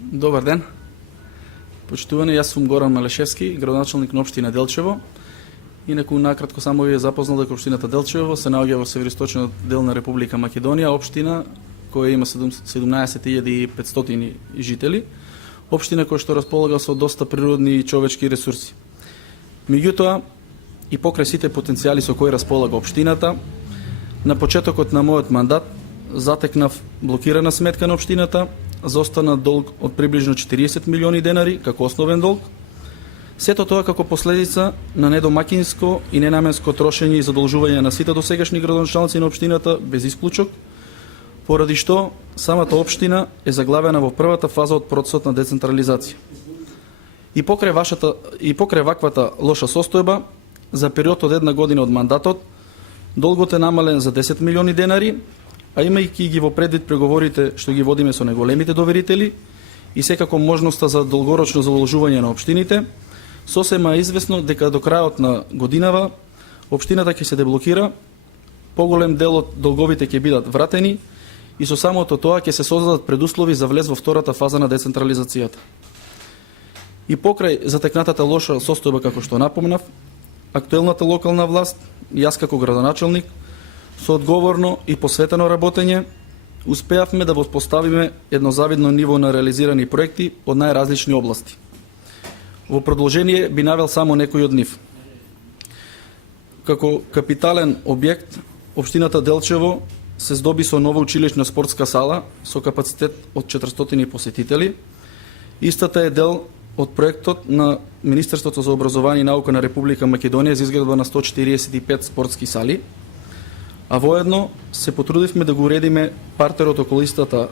Добар ден. Почитувани, јас сум Горан Малешевски, градоначалник на општина Делчево. Инаку накратко само ви запознал дека општината Делчево се наоѓа во североисточниот дел на Република Македонија, општина која има 17.500 жители, општина која што располага со доста природни и човечки ресурси. Меѓутоа, и покрај сите потенцијали со кои располага општината, на почетокот на мојот мандат затекнав блокирана сметка на општината, зостана долг од приближно 40 милиони денари како основен долг. Сето тоа како последица на недомакинско и ненаменско трошење и задолжување на сите досегашни градоначалници на општината без исклучок, поради што самата општина е заглавена во првата фаза од процесот на децентрализација. И покрај ваквата лоша состојба, за период од една година од мандатот, долгот е намален за 10 милиони денари, а имајќи ги во предвид преговорите што ги водиме со најголемите доверители и секако можноста за долгорочно задолжување на општините, сосема е известно дека до крајот на годинава општината ќе се деблокира, поголем дел од долговите ќе бидат вратени и со самото тоа ќе се создадат предуслови за влез во втората фаза на децентрализацијата. И покрај затекнатата лоша состојба, како што напомнав, актуелната локална власт и јас како градоначалник, со одговорно и посветено работење, успеавме да воспоставиме едно завидно ниво на реализирани проекти од најразлични области. Во продолжение би навел само некои од нив. Како капитален објект, општината Делчево се здоби со нова училишна спортска сала со капацитет од 400 посетители. Истата е дел од проектот на Министерството за образование и наука на Република Македонија за изградба на 145 спортски сали, а воедно се потрудивме да го уредиме партерот околу истата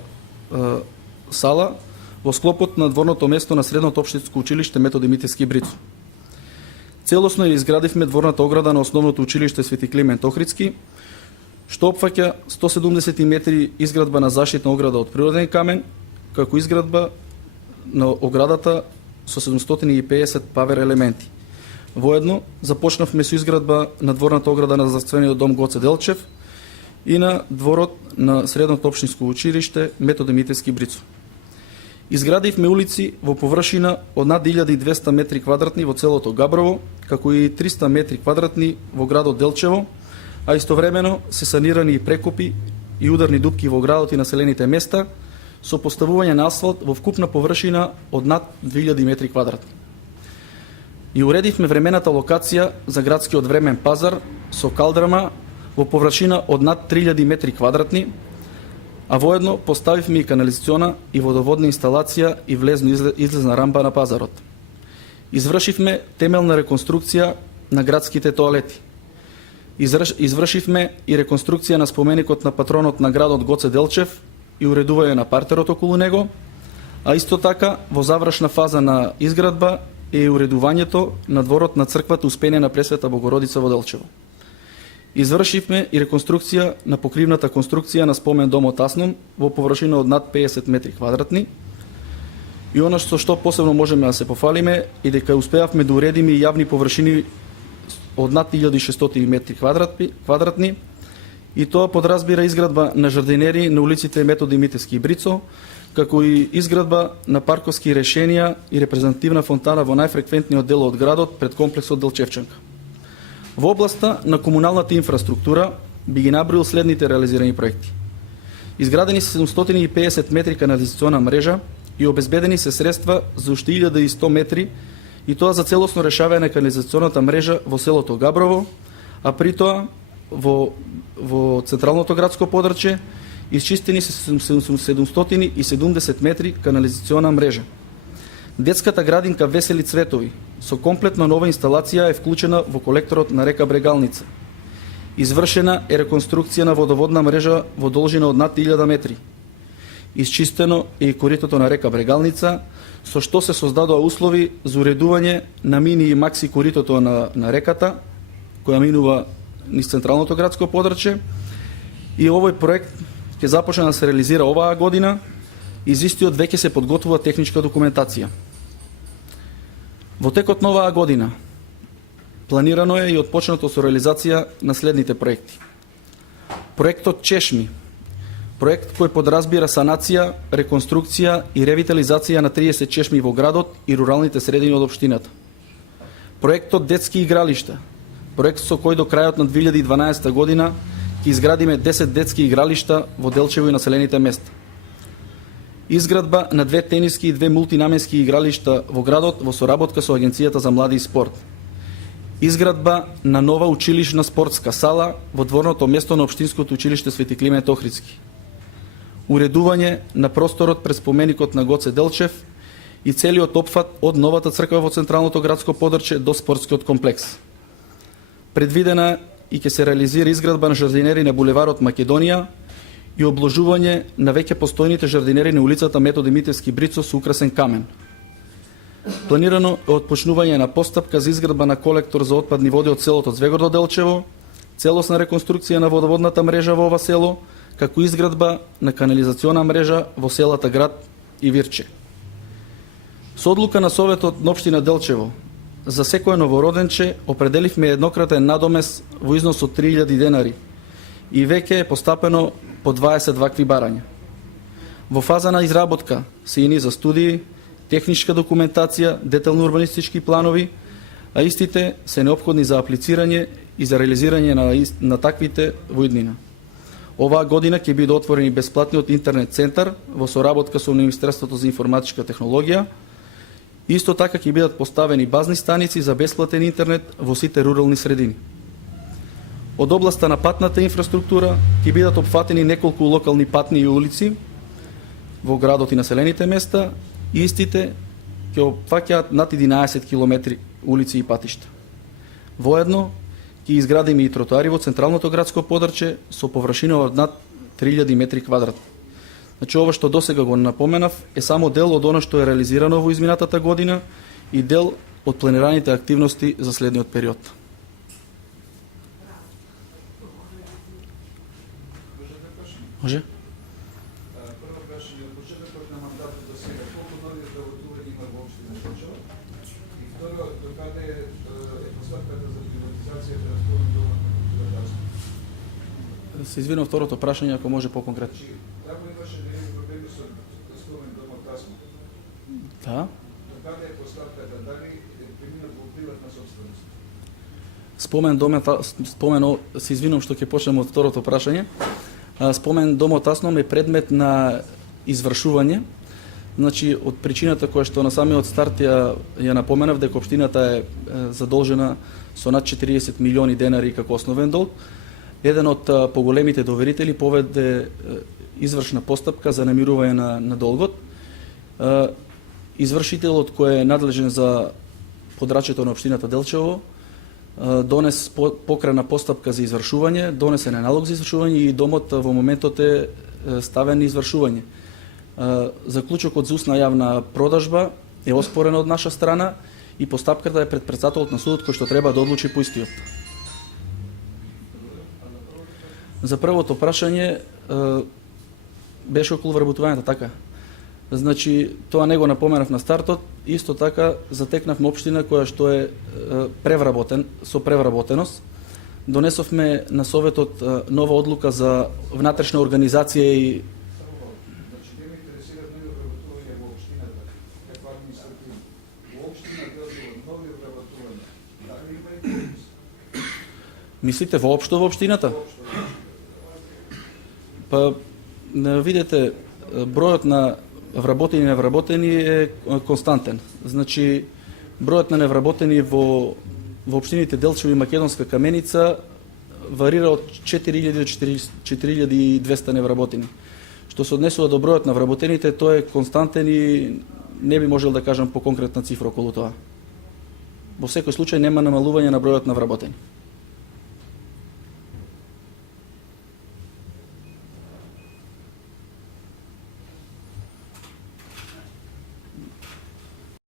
сала во склопот на дворното место на Средното општинско училиште Методи Митевски Брицо. Целосно ја изградивме дворната ограда на основното училиште Свети Климент Охридски, што опфаќа 170 метри изградба на заштитна ограда од природен камен, како изградба на оградата со 750 павер елементи. Воедно започнавме со изградба на дворната ограда на здравствениот дом Гоце Делчев и на дворот на Средното општинско училиште Методи Митевски Брицо. Изградивме улици во површина од над 1200 метри квадратни во целото Габрово, како и 300 метри квадратни во градот Делчево, а истовремено се санирани и прекопи и ударни дупки во градот и населените места, со поставување на асфалт во вкупна површина од над 2000 метри квадратни. И уредивме времената локација за градскиот времен пазар со калдрама во површина од над 3000 метри квадратни, а воедно поставивме и канализациона и водоводна инсталација и влезно-излезна рампа на пазарот. Извршивме темелна реконструкција на градските тоалети. Извршивме и реконструкција на споменикот на патронот на градот Гоце Делчев и уредување на партерот околу него, а исто така во завршна фаза на изградба е уредувањето на дворот на црквата Успенена Пресвета Богородица во Делчево. Извршивме и реконструкција на покривната конструкција на спомен домот Асном во површина од над 50 метри квадратни. И оно што посебно можеме да се пофалиме е дека успеавме да уредиме и јавни површини од над 1600 метри квадратни, и тоа подразбира изградба на жардинери на улиците Методи Митевски и Брицо, како и изградба на парковски решенија и репрезентативна фонтана во најфреквентниот дел од градот пред комплексот Делчевчанка. Во областа на комуналната инфраструктура би ги наброил следните реализирани проекти. Изградени се 750 метри канализациона мрежа и обезбедени се средства за уште 1100 метри, и тоа за целосно решавање на канализационата мрежа во селото Габрово, а при тоа во централното градско подрачје исчистени се 770 метри канализациона мрежа. Детската градинка Весели цветови со комплетна нова инсталација е вклучена во колекторот на река Брегалница. Извршена е реконструкција на водоводна мрежа во должина од над 1000 метри. Исчистено е и коритото на река Брегалница, со што се создадоа услови за уредување на мини и макси коритото на реката, која минува низ централното градско подрачје, и овој проект ќе започне да се реализира оваа година и за истиот веќе се подготвува техничка документација. Во текот на оваа година Планирано е и отпочнато со реализација на следните проекти. Проектот Чешми, проект кој подразбира санација, реконструкција и ревитализација на 30 чешми во градот и руралните средини од општината. Проектот Детски игралишта, проект со кој до крајот на 2012 година ќе изградиме 10 детски игралишта во Делчево и населените места. Изградба на 2 тениски и 2 мултинаменски игралишта во градот во соработка со Агенцијата за млади и спорт. Изградба на нова училишна спортска сала во дворното место на Општинското училиште Свети Климент Охридски. Уредување на просторот пред споменикот на Гоце Делчев и целиот опфат од новата црква во централното градско подрче до спортскиот комплекс. Предвидена и ќе се реализира изградба на жардинери на булеварот Македонија и обложување на веќе постојните жардинери на улицата Методи Митевски Брицо со украсен камен. Планирано е отпочнување на постапка за изградба на колектор за отпадни води од селото Звегордо Делчево, целосна реконструкција на водоводната мрежа во ова село, како изградба на канализациона мрежа во селата Град и Вирче. Со одлука на Советот на општина Делчево, за секое новороденче определивме еднократен надомес во износ од 3000 денари и веќе е постапено по 20 вакви барања. Во фаза на изработка се и за студии, техничка документација, детални урбанистички планови, а истите се неопходни за аплицирање и за реализирање на таквите во иднина. Оваа година ќе биде отворен и бесплатниот интернет центар во соработка со Министерството за информатичка технологија. Исто така ќе бидат поставени базни станици за бесплатен интернет во сите рурални средини. Од областа на патната инфраструктура ќе бидат опфатени неколку локални патни и улици во градот и населените места, и истите ќе опфаќаат над 11 километри улици и патишта. Воедно ќе изградиме и тротоари во централното градско подрче со површина од над 3000 метри квадратни. Значи, ова што досега го напоменав е само дел од оно што е реализирано во изминатата година и дел од планираните активности за следниот период. Може? Прво прашање, од почетокот на мандатот до сега, колку нови вработувања има во општина Делчево? И второ, докаде е постапката за приватизацијата на спомен домот на културата? Се извинувам, второто прашање, ако може по-конкретно. Таму имаше некои проблеми со спомен домот тасно. Да. Докаде е постапката, дали е преминат во приватна собственост? Се извинувам што ќе почнем од второто прашање. Спомен домот Асном е предмет на извршување. Значи, од причината која што на самиот старт ја напоменав дека општината е задолжена со над 40 милиони денари како основен долг, еден од поголемите доверители поведе извршна постапка за намирување на долгот. Извршителот кој е надлежен за подрачјето на општината Делчево донес покрена постапка за извршување, донесен е налог за извршување и домот во моментот е ставен на извршување. Заклучокот за устна јавна продажба е оспорен од наша страна и постапката е пред претседателот на судот кој што треба да одлучи по истиот. За првото прашање беше околу вработувањето, така? Значи, тоа не го напоменав на стартот, исто така затекнавме општина која што е со превработеност. Донесовме на Советот нова одлука за внатрешна организација и... Значи, не ме интересираат нови вработувања во општината, како административно. Во општина Делчево нови вработувања, дали има интерес? Мислите воопшто во општината? Па, видете, бројот на вработени и невработени е константен. Значи, бројот на невработени во општините Делчево и Македонска Каменица варира од 4000 до 4200 невработени. Што се однесува до бројот на вработените, тоа е константен и не би можел да кажам по конкретна цифра околу тоа. Во секој случај нема намалување на бројот на вработени.